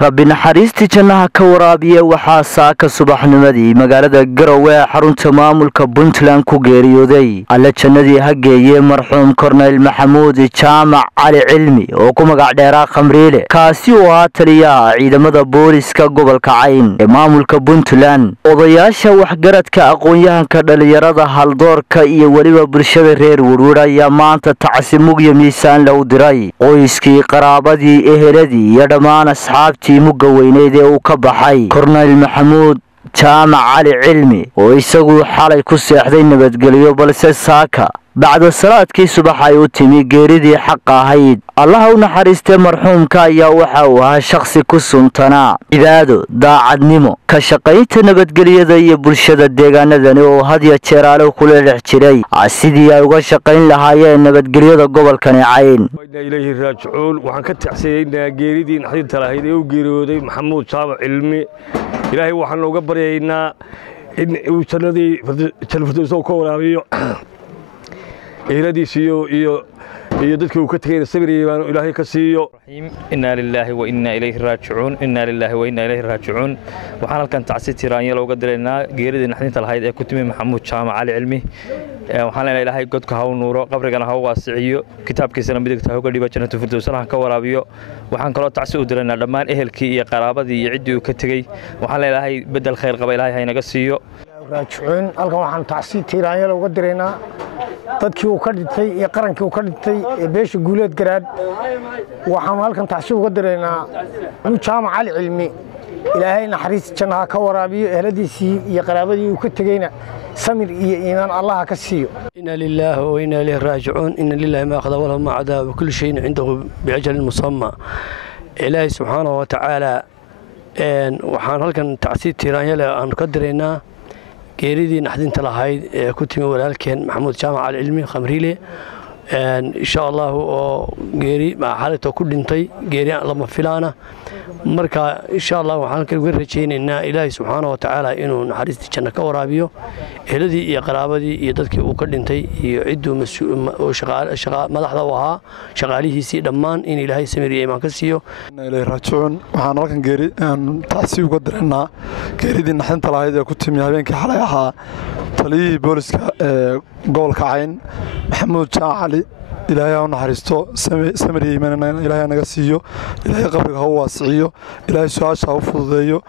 rabbi naxariistii jannaha ka waraabiye waxaa saaka subaxnimadii magaalada Garowe ee xarunta maamulka Puntland ku geeriyooday alla jannadii ha geeyay marxuum Korneyl Maxamuud Jaamac Cali Cilmi oo ku magac dheeraa Khamriile kaasi oo ahaa taliyaha ciidamada booliska gobolka Cayn ee maamulka Puntland odayaasha waxgaradka aqoon-yahanka dhalinyarada haldoorka iyo waliba bulshada reer Werwer ayaa maanta tacsimug iyo miisaan loo diray qoyskii qaraabadii eheladii iyo dhammaan asxaabtii muga weyneed ee uu ka baxay Korneyl Maxamuud Jaamac Cali Cilmi oo isagu xalay ku seexday nabadgelyo balse saaka bacda salaadkii subax ay u timi geeridii xaq ahayd Allah u naxariistay marxuumka ayaa waxa uu ahaa shakhsi ku suntanaa cibaado daacadnimo ka shaqaynta nabadgelyada iyo bulshada deegaanadani oo had iyo jeer aale kula dhex jiray sidii ay uga shaqayn lahaayeen nabadgelyada gobolkan Cayn إليه الراجعون وحن كتعسينا جيريدي نحن تلاهيد وجيرودي محمود جامع علمي إلهي وحن لو قبرينا إن وسندي تلفزيون سوكورا بيو إلهي سيو يدك وكتير السبري إلهي كسيو إنا لله وإنا إليه راجعون إنا لله وإنا إليه راجعون وحنا كان تعسيت تيرانيا لو قدرنا جيريدي نحن تلاهيد كتمي محمود جامع علي علمي waxaan leeyahay ilaahay godka ha u nuuro qabrigana ha u waasiciyo kitaabkiisana midigta ha uga dhibo jannatu firdawsana ka waraabiyo waxaan kaloo tacsi u direynaa dhammaan ehelkii iyo qaraabadii iyo cidii uu ka tagay waxaan leeyahay bedel khayr qaba ilaahay haynaga siiyo raajicuun halkan waxaan tacsi tiiraanyo looga direynaa dadkii uu ka dhintay iyo qarankii uu ka dhintay ee beesha guuleed garaad waxaan halkan tacsi uga direynaa Jaamac Cali Cilmi ilaahay naxariis jannaha ka waraabiyo eheladiisii iyo qaraabadii uu ka tagayna سمير إيمان الله كسيو إنا لله وإنا إليه راجعون إن لله ما أخذ وله ما عدا وكل شيء عنده بعجل مسمى إلهي سبحانه وتعالى وحان هلكن تعسيد تيرانيا لأن قدرنا كيريدي نحدين تلاهاي كتمي ولكن محمود جامع العلمي خمريلي إن شاء الله جيري مع حالته كل انتي جيري لما فلانا مركا إن شاء الله وحنا كل رجين إن إلهي سبحانه وتعالى إنه نحرس تجنا كورابيو هذي يا قرابتي يدك وكل انتي يعدوا وشغال مدحضة وها شغاليه سي دمان إن إلهي سميري ما كسيو إن إلهي راجعون وحنا لكن جيري تعسيب قدرنا جيري دي نحن طلعنا كنت ميابين كحلاها تلي بوليس قول كعين محمود جامع علي إلهي ونحرسته سمري إيماننا إلهي نقصيه إلهي قبرك هو واسعيه إلهي سعاشه وفضيه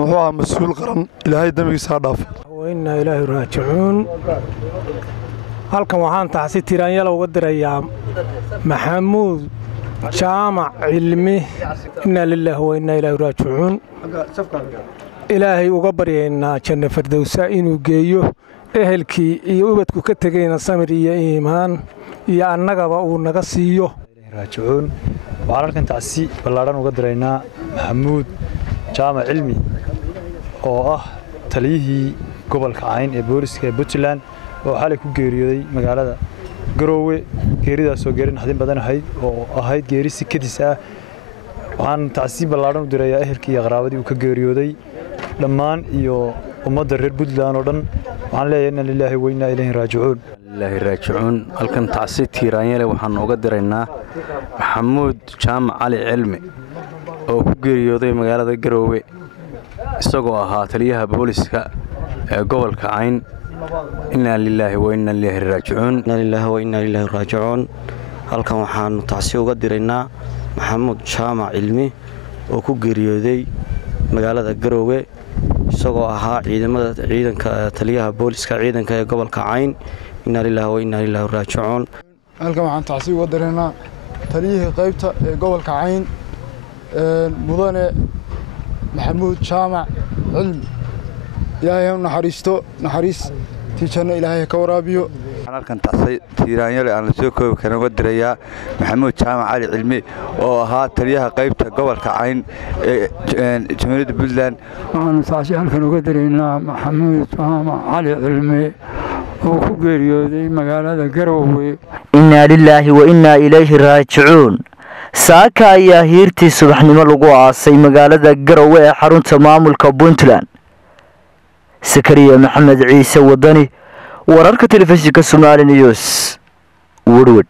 وهو مسؤول قرن إلهي دمك سعداف وإنا إلهي راجعون halkan waxaan taasi tiraanya loo diray Maxamuud Jaamac Cilmi inna lillahi wa inna ilayhi raaji'uun ilaahay uga baryeena janno firdawsa inuu geeyo ehelkii iyo ubadku ka tagayna samir iyo iimaan iyo annagaba uu naga siiyo raaji'uun waxaan halkan taasi ballaaran uga diraynaa Maxamuud Jaamac Cilmi oo ah taliyihii gobolka Cayn ee booliska Puntland oo xalay ku geeriyooday magaalada Garowe geeridaas oo geerin xadin badan ahayd geeri si kadis ah waxaan taasi ballaaran u dirayaa ehelkii iyo qaraabadii uu ka geeriyooday dhammaan iyo ummadda reer Puntland oo dhan waxaan leeyahay inna lillahi wa inna ilayhi raaji'uun ilaahi raaji'uun halkan tacsi tiiraanyale waxaan uga diraynaa Maxamuud Jaamac Cali Cilmi oo ku geeriyooday magaalada Garowe isagoo ahaa taliyaha booliska ee gobolka Cayn inna lillahi wa inna ilayhi raaji'uun inna lillahi wa inna ilayhi raaji'uun halkan waxaan tacsi uga diraynaa Maxamuud Jaamac Cilmi oo ku geeriyooday magaalada Garowe isagoo ahaa ciidanka taliyaha booliska ciidanka ee gobolka Cayn inna lillahi wa inna ilayhi raaji'uun halkan waxaan tacsi uga diraynaa taliyihii qaybta ee gobolka Cayn mudane Maxamuud Jaamac Cilmi ilaahay uu naxariis tiijana ilaahay ka waraabiyo halkan tacsi tiiraanyale aan soo koobi karin uga dirayaa Maxamuud Jaamac Cali Cilmi oo ahaa taliyaha qaybta gobolka Cayn ee Jamhuuriyadda Puntland waxaan tacsi halkan uga diraynaa Maxamuud Jaamac Cali Cilmi oo ku geeriyooday magaalada Garowe inna lillahi wa inna ilayhi raaji'uun saaka ayaa hiirtii subaxnimo lagu aasay magaalada Garowe ee xarunta maamulka Puntland Sakariya Maxamed Ciise Wadani wararka telefishinka Somali News Werwer